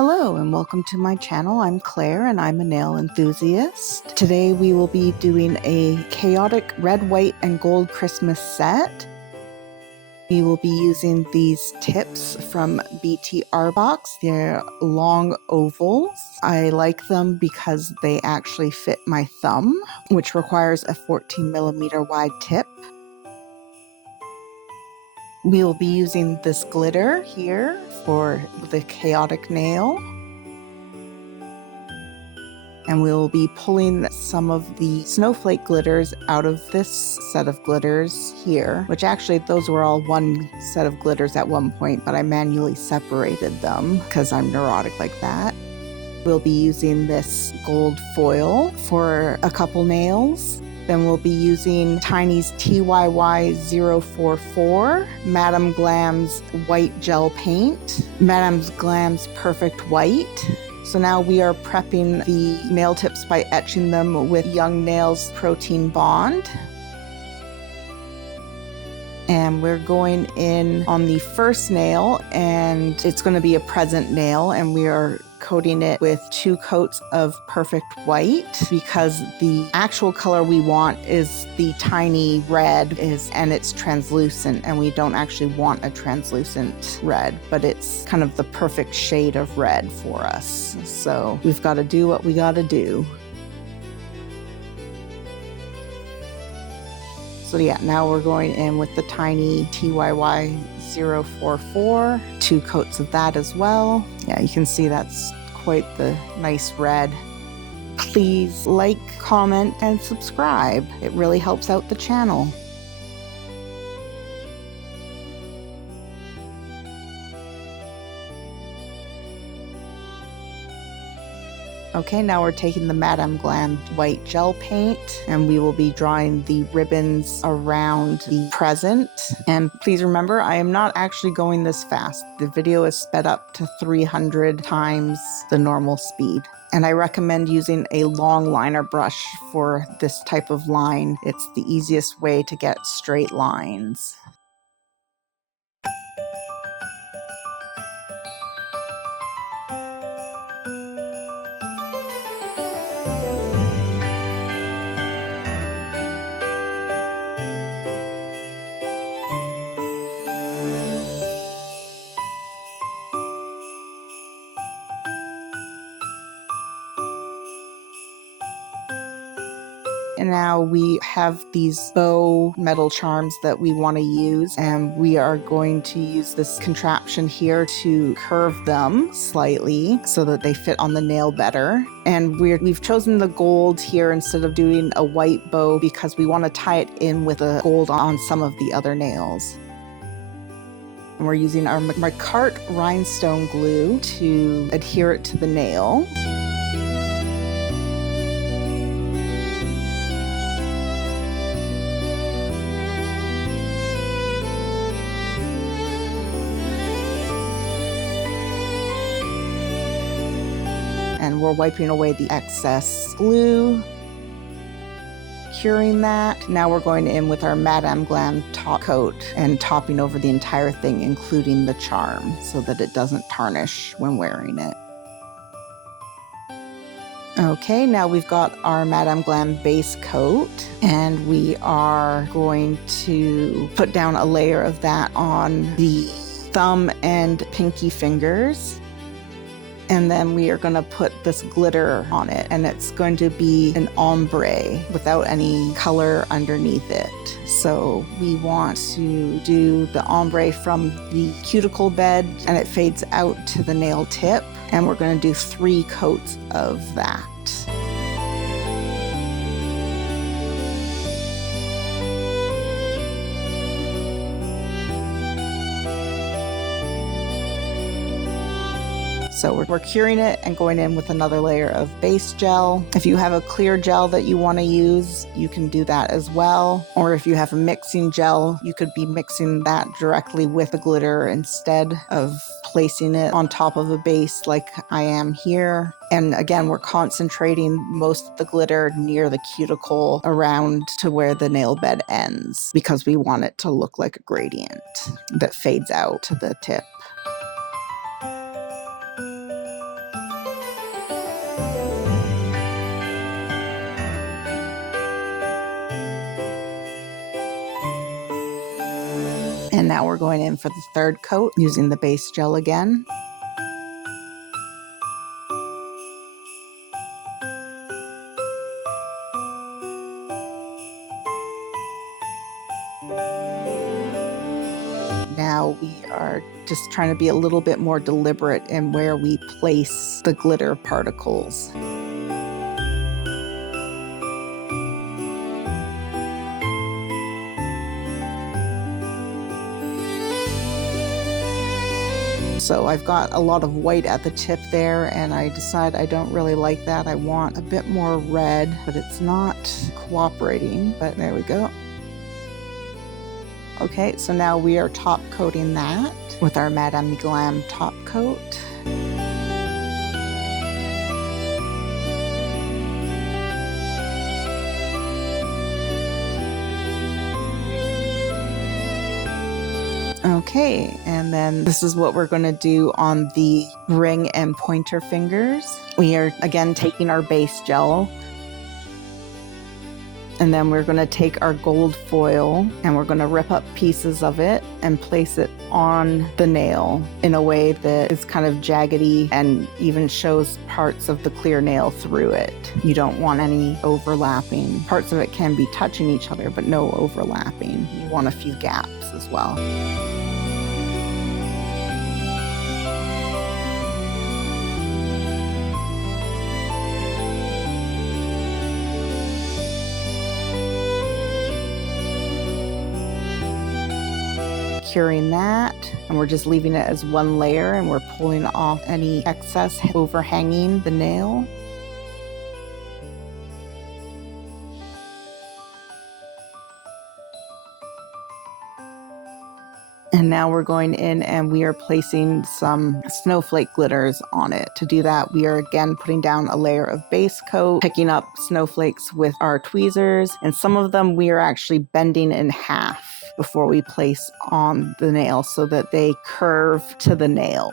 Hello and welcome to my channel. I'm Claire and I'm a nail enthusiast. Today we will be doing a chaotic red, white, and gold Christmas set. We will be using these tips from BTR Box. They're long ovals. I like them because they actually fit my thumb, which requires a 14mm wide tip. We will be using this glitter here for the chaotic nail. And we'll be pulling some of the snowflake glitters out of this set of glitters here, which actually those were all one set of glitters at one point, but I manually separated them because I'm neurotic like that. We'll be using this gold foil for a couple nails. Then we'll be using Tiny's TYY044, Madame Glam's white gel paint, Madame Glam's perfect white. So now we are prepping the nail tips by etching them with Young Nails Protein Bond. And we're going in on the first nail, and it's going to be a present nail, and we are coating it with 2 coats of perfect white because the actual color we want is the tiny red and it's translucent, and we don't actually want a translucent red, but it's kind of the perfect shade of red for us. So we've got to do what we got to do. So yeah, now we're going in with the tiny TYY044, 2 coats of that as well. Yeah, you can see that's quite the nice red. Please like, comment, and subscribe. It really helps out the channel. Okay, now we're taking the Madame Glam white gel paint and we will be drawing the ribbons around the present. And please remember, I am not actually going this fast. The video is sped up to 300 times the normal speed. And I recommend using a long liner brush for this type of line. It's the easiest way to get straight lines. And now we have these bow metal charms that we want to use, and we are going to use this contraption here to curve them slightly so that they fit on the nail better. And we've chosen the gold here instead of doing a white bow because we want to tie it in with the gold on some of the other nails. And we're using our Macart rhinestone glue to adhere it to the nail. And we're wiping away the excess glue, curing that. Now we're going in with our Madame Glam top coat and topping over the entire thing, including the charm, so that it doesn't tarnish when wearing it. Okay, now we've got our Madame Glam base coat, and we are going to put down a layer of that on the thumb and pinky fingers. And then we are going to put this glitter on it, and it's going to be an ombre without any color underneath it. So we want to do the ombre from the cuticle bed, and it fades out to the nail tip, and we're going to do 3 coats of that. So we're curing it and going in with another layer of base gel. If you have a clear gel that you want to use, you can do that as well. Or if you have a mixing gel, you could be mixing that directly with the glitter instead of placing it on top of a base like I am here. And again, we're concentrating most of the glitter near the cuticle around to where the nail bed ends because we want it to look like a gradient that fades out to the tip. And now we're going in for the third coat using the base gel again. Now we are just trying to be a little bit more deliberate in where we place the glitter particles. So I've got a lot of white at the tip there, and I decide I don't really like that. I want a bit more red, but it's not cooperating, but there we go. Okay, so now we are top coating that with our Madame Glam top coat. Okay, and then this is what we're going to do on the ring and pointer fingers. We are again taking our base gel, and then we're going to take our gold foil and we're going to rip up pieces of it and place it on the nail in a way that is kind of jaggedy and even shows parts of the clear nail through it. You don't want any overlapping. Parts of it can be touching each other, but no overlapping. You want a few gaps as well. Curing that, and we're just leaving it as one layer, and we're pulling off any excess overhanging the nail. And now we're going in and we are placing some snowflake glitters on it. To do that, we are again putting down a layer of base coat, picking up snowflakes with our tweezers, and some of them we are actually bending in half before we place on the nail so that they curve to the nail.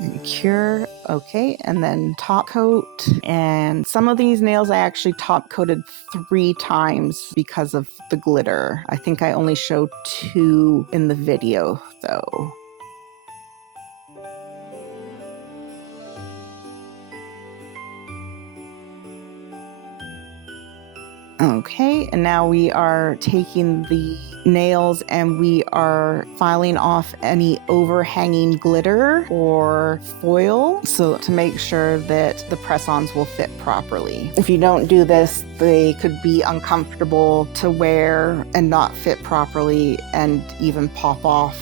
And cure, okay, and then top coat. And some of these nails I actually top coated 3 times because of the glitter. I think I only showed 2 in the video though. Okay, and now we are taking the nails and we are filing off any overhanging glitter or foil so to make sure that the press-ons will fit properly. If you don't do this, they could be uncomfortable to wear and not fit properly and even pop off.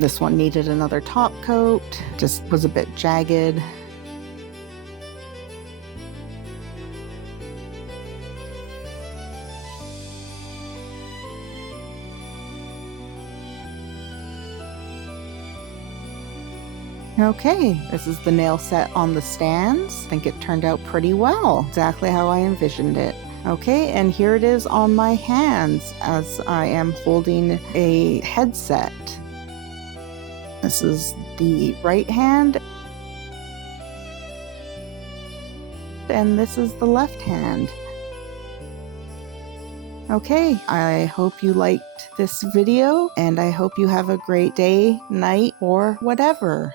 This one needed another top coat, just was a bit jagged. Okay, this is the nail set on the stands. I think it turned out pretty well, exactly how I envisioned it. Okay, and here it is on my hands as I am holding a headset. This is the right hand, and this is the left hand. Okay, I hope you liked this video, and I hope you have a great day, night, or whatever.